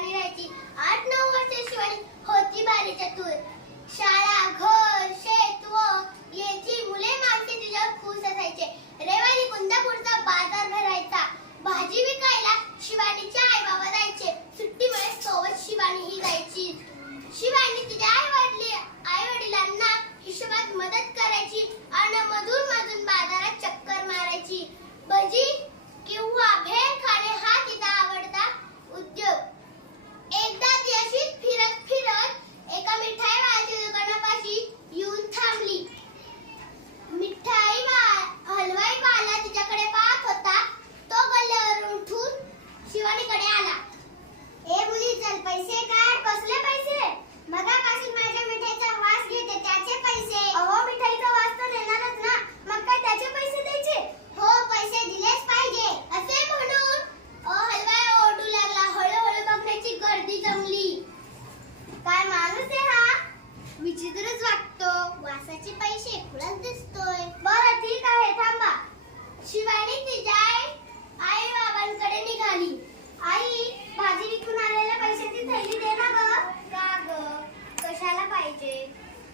शिवानी राहायची. 8-9 वर्ष शिवानी होती बारीच्या तूर. शाळा, घर, शेत व याची मुले माणसे तिच्यावर खुश असायचे. रविवारी कुंदापूरचा बाजार भरायचा. भाजी विकायला शिवानीचे आई बाबा जायचे. सुट्टीमुळे सोबत शिवानीही जायची. शिवानी तिच्या आई वडिलांना हिशोबात मदत करायची आणि मधून बाजारात चक्कर मारायची. भजी किंवा भेळ खाणे हा तिचा आवडता उद्योग. एकदा ती अशीच फिरत एका मिठाईवाल्याच्या दुकानापाशी येऊन थांबली. हलवाईवाला तिच्याकडे पाहत होता. तो गल्ल्यावरून उठून शिवानीकडे आला. ए मुली, चल पैसे काढ. कसले पैसे? मगापासून माझ्या मिठाईचा वास घेते, त्याचे पैसे. अहो, मिठाईचा वास तर येणारच ना, मग काय त्याचे पैसे द्यायचे? हो, पैसे दिलेच पाहिजे. असे म्हणून हलवाई ओरडू लागला. हळूहळू बघण्याची गर्दी जमली. काय माणूस आहे हा? विचित्रच वाटतो. वासाचे पैसे खुळाच दिसतोय. बरं, ठीक आहे, थांबा. शिवानी तिच्या आई बाबांकडे निघाली. आई, भाजी विकून आलेल्या पैशाची थैली दे ना ग. का ग? कशाला पाहिजे?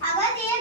अगं, ते